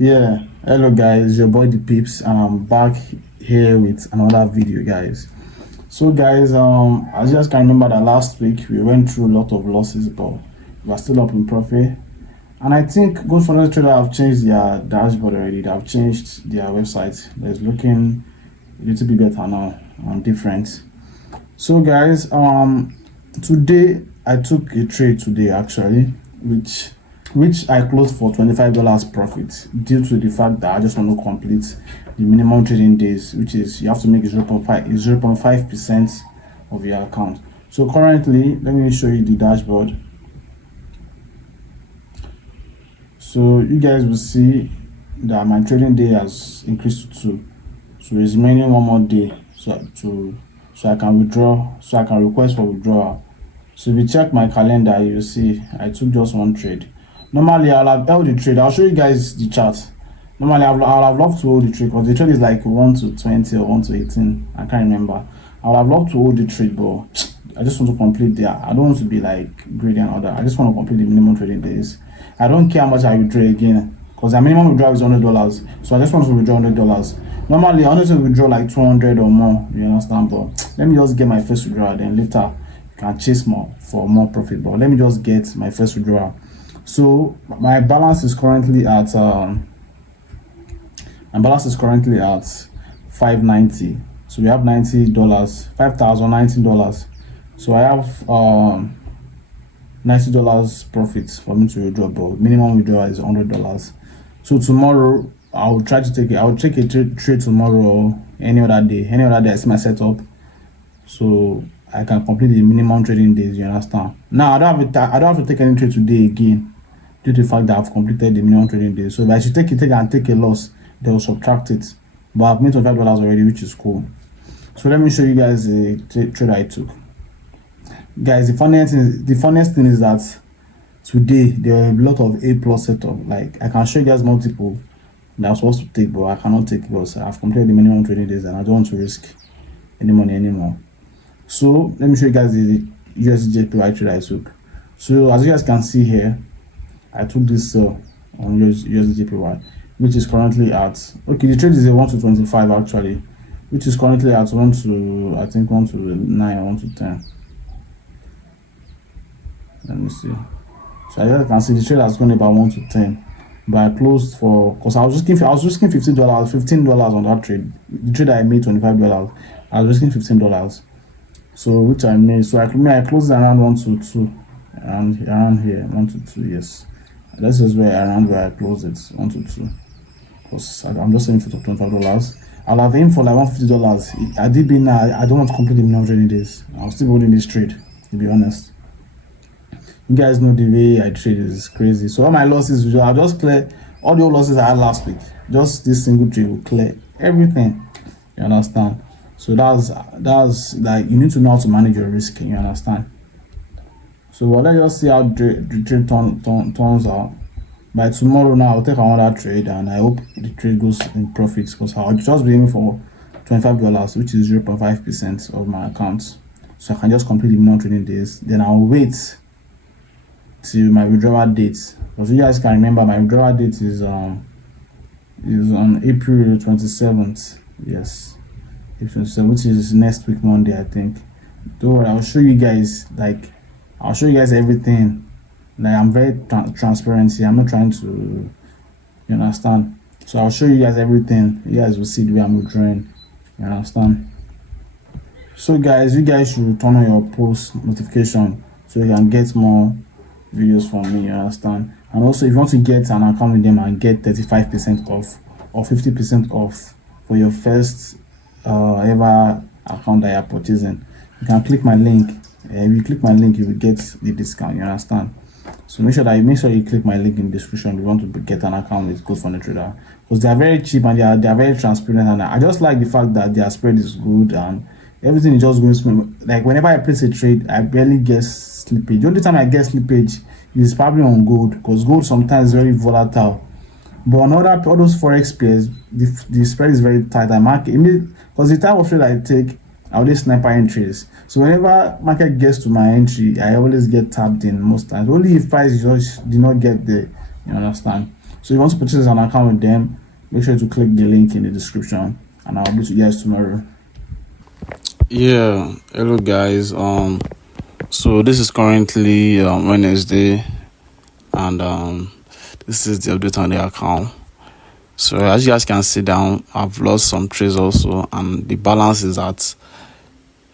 Yeah, hello guys, your boy the Peeps, and I'm back here with another video, guys. So, guys, as you guys can remember that last week we went through a lot of losses, but we're still up in profit. And I think Good Financial Trader have changed their dashboard already. They have changed their website. It's looking a little bit better now and different. So, guys, today I took a trade today actually, which I closed for $25 profit due to the fact that I just want to complete the minimum trading days, which is you have to make 0.5% of your account. So currently, let me show you the dashboard. So you guys will see that my trading day has increased to 2. So it's remaining one more day so I can withdraw, so I can request for withdrawal. So if you check my calendar, you will see I took just one trade. Normally, I'll have held the trade. I'll show you guys the chart. Normally, I'll have loved to hold the trade because the trade is like 1 to 20 or 1 to 18. I can't remember. I would have loved to hold the trade, but I just want to complete the. I don't want to be like greedy and other. I just want to complete the minimum trading days. I don't care how much I withdraw again because the minimum withdrawal is $100. So I just want to withdraw $100. Normally, I want to withdraw like 200 or more. You understand? But let me just get my first withdrawal. Then later, can chase more for more profit. But let me just get my first withdrawal. So my balance is currently at 590. So we have $90, $5,019. So I have $90 profit for me to withdraw, but minimum withdrawal is $100. So tomorrow I'll try to take it. I'll take a trade tomorrow or any other day. Any other day I see my setup. So I can complete the minimum trading days. You understand? Now I don't have to take any trade today again, due to the fact that I've completed the minimum trading days. So if I should take and take a loss, they will subtract it. But I've made $25 already, which is cool. So let me show you guys the trade I took. Guys, the funniest thing is that today there are a lot of A+ setup. Like I can show you guys multiple that I'm supposed to take, but I cannot take because I've completed the minimum trading days and I don't want to risk any money anymore. So let me show you guys the USDJPY trade I took. So as you guys can see here, I took this on USDJPY, which is currently at, okay, the trade is a 1 to 25 actually, which is currently at 1 to, I think 1 to 9 or 1 to 10. Let me see. So as you can see, the trade has gone about 1 to 10, but I closed for, because I was risking $15 on that trade. The trade I made $25, I was risking $15. So which I made, so I closed around 1 to 2, around here, 1 to 2, yes. This is where I closed it, 1 to 2. Because I'm just saying for $25. I'll have aimed for like $150. I did be now. I don't want to complete the minimum trading days. I'm still holding this trade, to be honest. You guys know the way I trade is crazy. So all my losses, I'll just clear all the losses I had last week. Just this single trade will clear everything. You understand? So that's like, you need to know how to manage your risk. You understand? So let's just see how the trade turns out. By tomorrow now, I'll take another trade and I hope the trade goes in profits because I'll just be aiming for $25, which is 0.5% of my account. So I can just complete the minimum trading days. Then I'll wait till my withdrawal date. Because you guys can remember my withdrawal date is on April 27th. Yes. April 27th, which is next week Monday, I think. Don't worry, I'll show you guys everything. Like I'm very transparent here. I'm not trying to, you understand? So I'll show you guys everything. You guys will see the way I'm withdrawing. You understand? So guys, you guys should turn on your post notification so you can get more videos from me. You understand? And also, if you want to get an account with them and get 35% off or 50% off for your first ever account that you're purchasing, you can click my link. If you click my link, you will get the discount. You understand? So make sure you click my link in the description if you want to get an account with Good Financial Trader, because they are very cheap and they are very transparent, and I just like the fact that their spread is good and everything is just going smooth. Like whenever I place a trade, I barely get slippage. The only time I get slippage is probably on gold, because gold sometimes is very volatile. But on all those forex pairs, the spread is very tight. Because the type of trade I take, I always sniper entries. So whenever market gets to my entry, I always get tapped in most times. Only if price just did not get there, you understand. So if you want to purchase an account with them, make sure to click the link in the description, and I'll meet you guys tomorrow. Yeah, hello guys. So this is currently Wednesday, and this is the update on the account. So as you guys can see down, I've lost some trades also, and the balance is at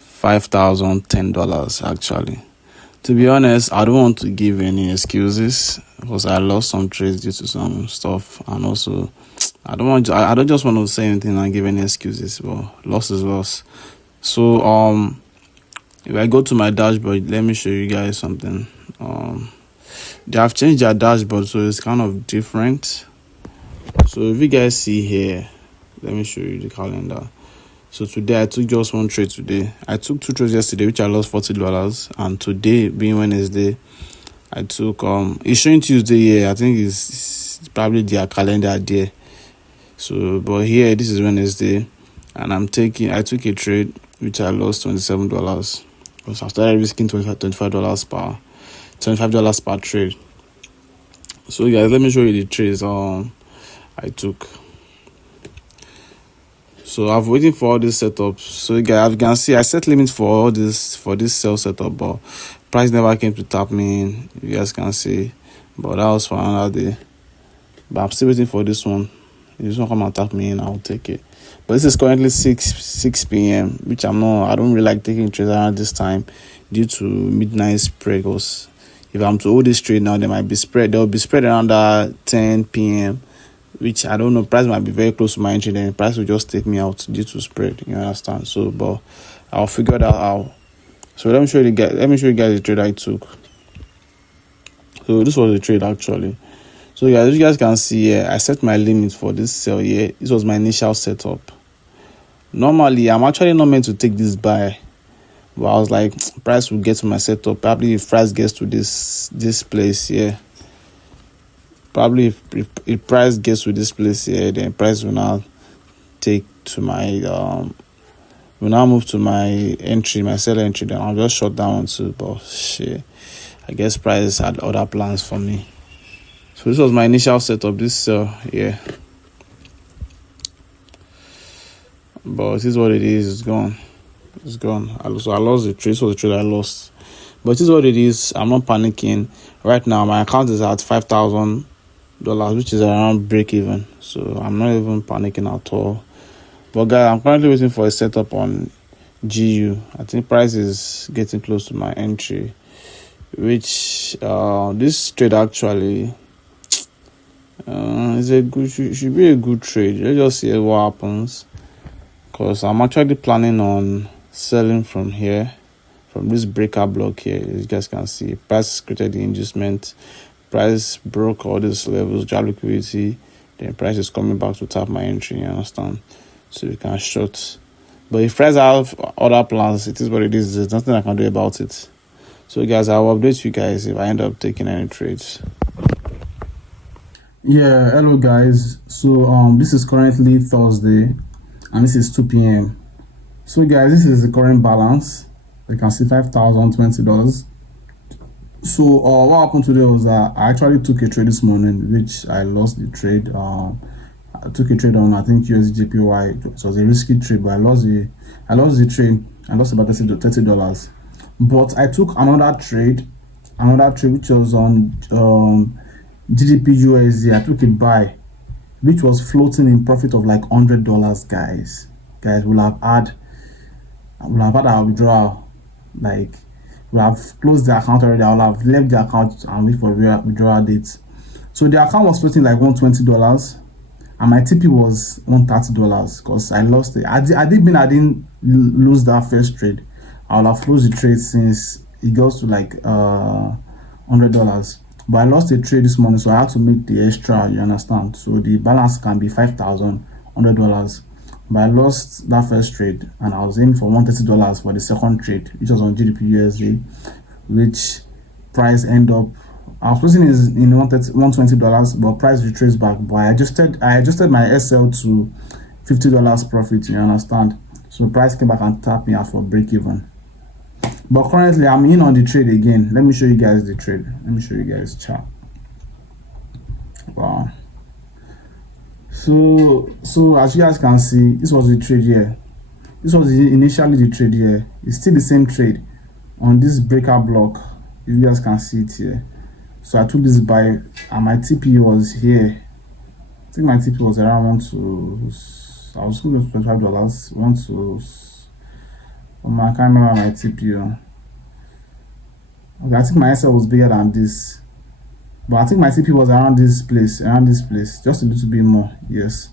$5,010 actually. To be honest, I don't want to give any excuses because I lost some trades due to some stuff, and also I don't just want to say anything and give any excuses. But loss is loss. So if I go to my dashboard, let me show you guys something. They have changed their dashboard, so it's kind of different. So if you guys see here, let me show you the calendar. So today I took just one trade today. I took 2 trades yesterday, which I lost $40, and today being Wednesday, I took it's showing Tuesday here. I think it's probably their calendar there. So but here this is Wednesday, and I took a trade which I lost $27 because I started risking $25 per trade. So guys, let me show you the trades I took. So I've waiting for all this setup. So guys, as you can see, I set limits for this sell setup, but price never came to tap me in. You guys can see, but that was for another day. But I'm still waiting for this one. If this one come and tap me in, I'll take it. But this is currently 6 p.m., which I don't really like taking trades around this time due to midnight spread. Because if I'm to hold this trade now, there will be spread around 10 p.m., which I don't know, price might be very close to my entry, then the price will just take me out due to spread. You understand? So, but I'll figure that out. So let me show you guys the trade I took. So this was the trade actually. So guys, as you guys can see here, I set my limit for this sell here. This was my initial setup. Normally, I'm actually not meant to take this buy, but I was like, price will get to my setup. Probably if price gets to this place here. Probably if price gets to this place here, then price will now take to my will now move to my entry, my sell entry. Then I'll just shut down one too. But shit, I guess price had other plans for me. So this was my initial setup. This sell yeah, but this is what it is. It's gone. It's gone. I lost the trade. So the trade I lost. But this is what it is. I'm not panicking right now. My account is at $5,000, which is around break even, so I'm not even panicking at all. But guys, I'm currently waiting for a setup on GU. I think price is getting close to my entry, which this trade actually is a good should be a good trade. Let's just see what happens, because I'm actually planning on selling from here, from this breaker block here. As you guys can see, price created the inducement. Price broke all these levels, job liquidity, then price is coming back to tap my entry, you understand? So you can short. But if price have other plans, it is what it is. There's nothing I can do about it. So guys, I'll update you guys if I end up taking any trades. Yeah, hello guys. So this is currently Thursday, and this is 2 p.m. So guys, this is the current balance. You can see $5,020. So what happened today was that I actually took a trade this morning, which I lost the trade. I took a trade on, I think, USDJPY. It was a risky trade, but I lost the trade. I lost about $30. But I took another trade which was on GDP USD. I took a buy, which was floating in profit of like $100. Guys, we'll have had our withdrawal. Like, we have closed the account already. I'll have left the account and wait for withdrawal dates. So the account was floating like $120, and my TP was $130 because I lost it. I didn't lose that first trade. I'll have closed the trade since it goes to like $100. But I lost a trade this morning, so I had to make the extra. You understand? So the balance can be $5,100. But I lost that first trade, and I was aiming for $130 for the second trade, which was on GDP USD, which price end up. I was placing in $120, but price retraced back. But I adjusted my SL to $50 profit. You understand? So price came back and tapped me out for break even. But currently, I'm in on the trade again. Let me show you guys the trade. Let me show you guys chart. Wow. So as you guys can see, this was the trade here. This was initially the trade here. It's still the same trade on this breaker block. You guys can see it here. So I took this buy, and my TP was here. I think my TP was around I was going to $25. I can't remember my TP. Okay, I think my SL was bigger than this. But I think my TP was around this place, just a little bit more, yes.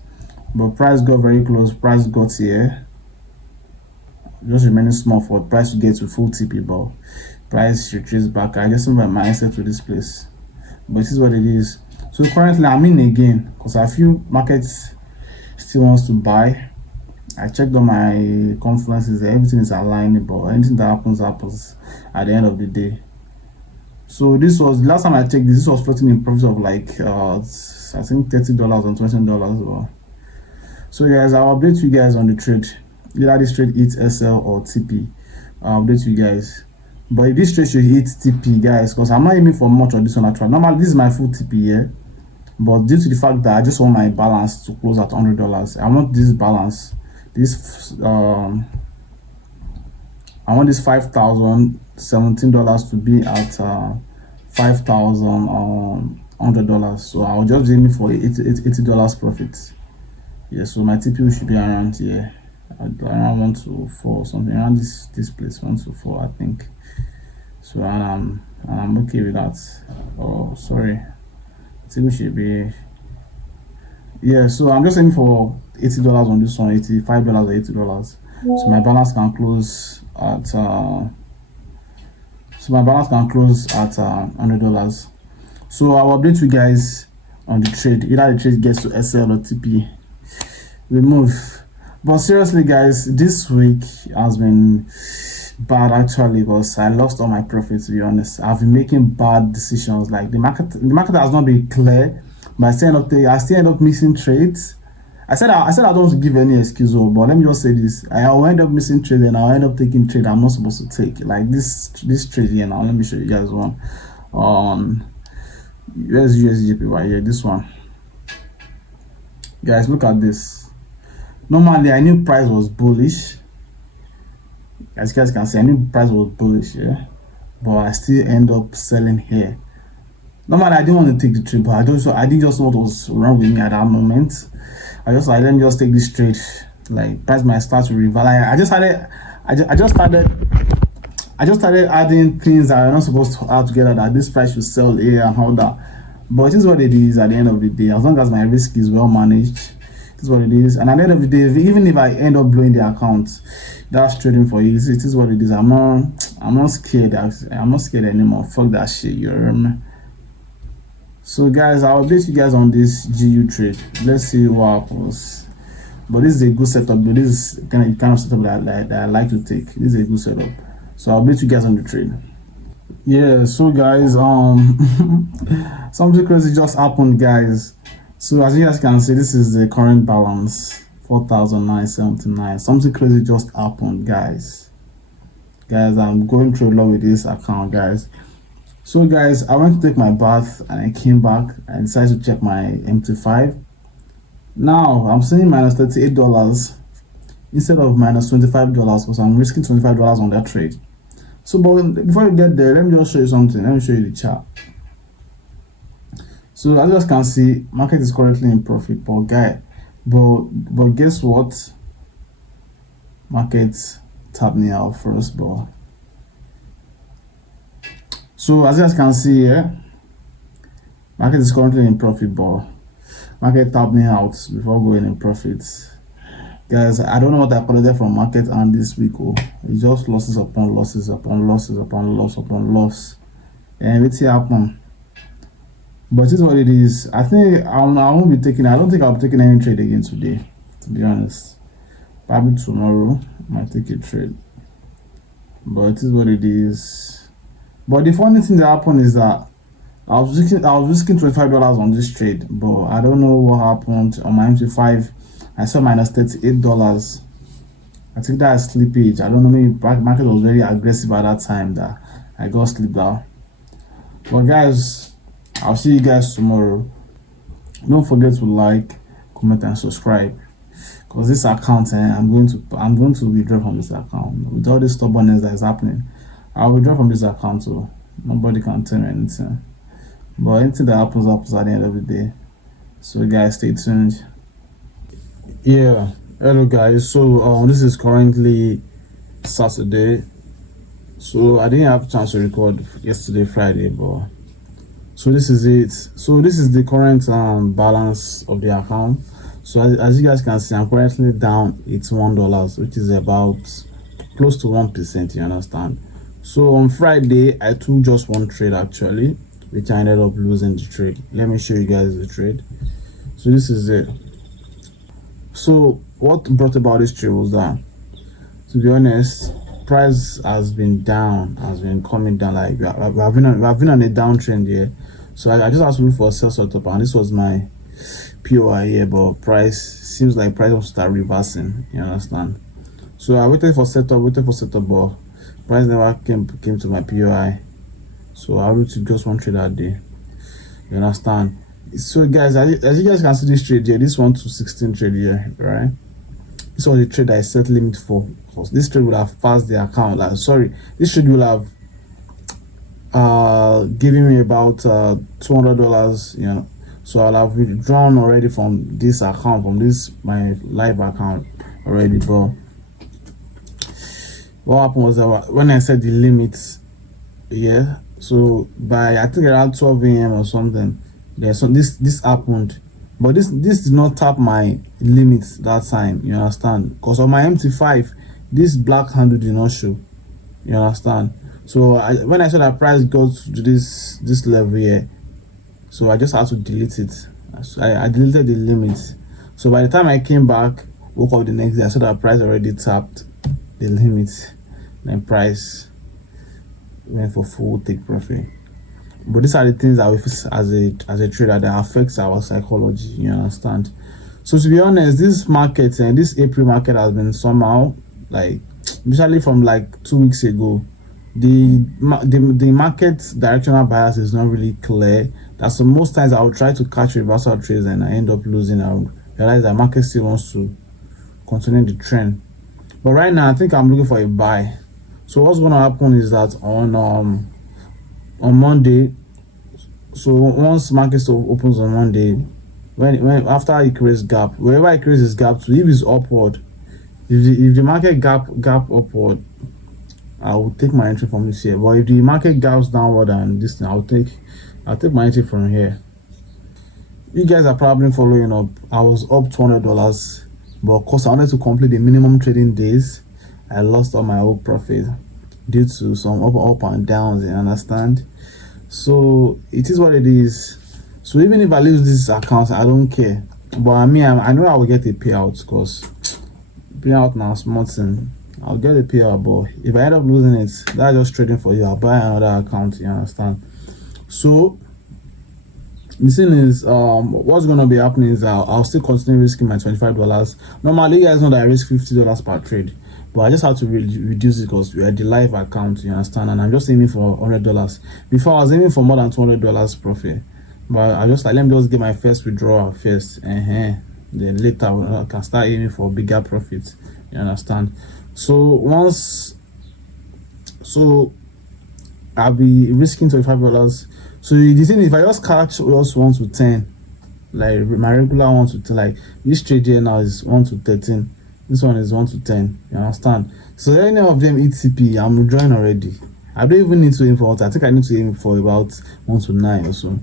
But price got very close, price got here. Just remaining small for price to get to full TP, but price retrace back. I just moved my SL to this place. But this is what it is. So currently I'm in again, because I feel markets still wants to buy. I checked on my confluences, everything is aligning, but anything that happens at the end of the day. So this was last time I checked this was floating in profit of like I think $30 and $20. So guys, I'll update you guys on the trade. Either this trade hits SL or TP. I'll update you guys. But if this trade should hit TP, guys, because I'm not aiming for much of this one actually. Normally this is my full TP here. But due to the fact that I just want my balance to close at $100, I want this balance. I want this $5,017 to be at $5,100. So I'll just aim for $80 profit. Yeah, so my TP should be around here, around 124 or something, around this place, 124 I think. So and I'm okay with that. Oh sorry, TP should be, yeah. So I'm just aiming for $80 on this one, $85 or $80. So my balance can close at $100. So I'll update you guys on the trade. Either the trade gets to SL or TP. We move. But seriously guys, this week has been bad actually, because I lost all my profits, to be honest. I've been making bad decisions. Like the market has not been clear, but I still end up missing trades. I said I don't want to give any excuse, but let me just say this: I'll end up missing trade, and I'll end up taking trade I'm not supposed to take. Like this trade here now. Let me show you guys one. Where's USGP right here? This one, guys. Look at this. Normally, I knew price was bullish. As you guys can see, I knew price was bullish, yeah. But I still end up selling here. Normally, I didn't want to take the trade, but I didn't just know what was wrong with me at that moment. Let me just take this trade. Like price might start to reval. I just started adding things that are not supposed to add together, that this price should sell here and all that. But it is what it is at the end of the day. As long as my risk is well managed, it is what it is. And at the end of the day, even if I end up blowing the account, that's trading for you. It is what it is. I'm not scared. I'm not scared anymore. Fuck that shit. You're. So guys, I'll update you guys on this GU trade. Let's see what happens. But this is a good setup. But this is kind of setup that I like to take. This is a good setup. So I'll update you guys on the trade. Yeah. So guys, something crazy just happened, guys. So as you guys can see, this is the current balance, 4,979. Something crazy just happened, guys. Guys, I'm going through a lot with this account, guys. So guys, I went to take my bath and I came back and decided to check my MT5. Now I'm seeing minus $38 instead of minus $25, because I'm risking $25 on that trade. So but before you get there, let me just show you something. Let me show you the chart. So as you guys can see, market is currently in profit, but guess what? Market tapped me out first, but so as you guys can see here, market is currently in profit, but market tapped me out before going in profits. Guys, I don't know what I collected from market and this week. It's just losses upon losses upon losses upon loss upon loss. And it's happen. But it's what it is. I think I won't be taking. I don't think I'll be taking any trade again today, to be honest. Probably tomorrow I might take a trade. But it is what it is. But the funny thing that happened is that I was risking $25 on this trade, but I don't know what happened on my MT5. I saw minus $38. I think that's slippage. I don't know, maybe market was very aggressive at that time that I got slipped out. But guys, I'll see you guys tomorrow. Don't forget to like, comment, and subscribe. Because this account, I'm going to withdraw from this account with all this stubbornness that is happening. I'll withdraw from this account, so nobody can tell me anything. But anything that happens at the end of the day. So guys, stay tuned. Yeah, hello guys. So this is currently Saturday. So I didn't have a chance to record yesterday, Friday, but so this is it. So this is the current balance of the account. So as you guys can see, I'm currently down $81, which is about close to 1%. You understand? So on Friday, I took just one trade actually, which I ended up losing the trade. Let me show you guys the trade. So this is it. So what brought about this trade was that, to be honest, price has been down, has been coming down. Like we have been on a downtrend here. So I just had to look for a sell setup, and this was my POI here, but price seems like price wants to start reversing. You understand? So I waited for setup, but price never came to my POI. So I will to just one trade that day. You understand? So guys, as you guys can see this trade here, this 1 to 16 trade here, right? This was the trade I set limit for. Because this trade would have passed the account. This trade will have given me about $200, you know. So I'll have withdrawn already from this account, from this my live account already. But what happened was that when I set the limits, yeah, so by I think around 12 a.m. or something, this happened. But this did not tap my limits that time, you understand? Because on my MT5, this black handle did not show. You understand? So when I saw that price got to this level here, so I just had to delete it. So I deleted the limits. So by the time I came back, woke up the next day, I saw that price already tapped the limits. Then price went for full take profit. But these are the things that we face as a trader that affects our psychology. You understand? So to be honest, this market and this April market has been somehow like, especially from like 2 weeks ago, the market directional bias is not really clear. That's so most times I will try to catch reversal trades and I end up losing. I realize that market still wants to continue the trend. But right now, I think I'm looking for a buy. So what's going to happen is that on Monday, so once market opens on Monday, when after it creates gap, wherever it creates this gap to, if it's upward, if the market gap upward, I will take my entry from this here. But if the market gaps downward and this thing, I'll take my entry from here. You guys are probably following up. I was up $200, but of course I wanted to complete the minimum trading days. I lost all my old profit due to some up and downs. You understand? So it is what it is. So even if I lose this account, I don't care. But I know I will get a payout, because payout now small thing. I'll get a payout, but if I end up losing it, that's just trading for you. I'll buy another account. You understand? So the thing is, what's gonna be happening is I'll still continue risking my $25. Normally, you guys know that I risk $50 per trade, but I just have to reduce it because we are the live account. You understand? And I'm just aiming for $100. Before I was aiming for more than $200 profit, but I just like, let me just get my first withdrawal first, then later I can start aiming for bigger profits. You understand? So I'll be risking $25. So the thing is, if I just catch just 1 to 10, like my regular 1 to 10, like this trade here now is 1 to 13, this one is 1 to 10. You understand? So any of them hit CP, I'm withdrawing already. I don't even need to aim for. I think I need to aim for about 1 to 9 or so.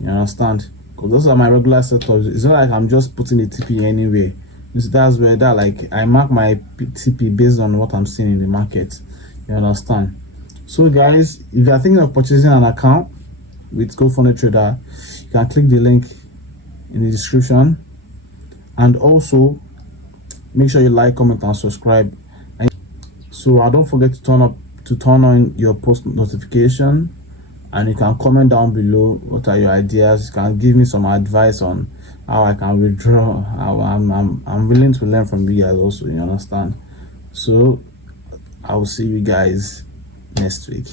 You understand? Because those are my regular setups. It's not like I'm just putting a TP anywhere. That's where like I mark my TP based on what I'm seeing in the market. You understand? So guys, if you are thinking of purchasing an account with GoFundMe Trader, you can click the link in the description, and also make sure you like, comment, and subscribe. So don't forget to turn on your post notification, and you can comment down below what are your ideas. You can give me some advice on how I can withdraw. I'm willing to learn from you guys also. You understand? So I will see you guys next week.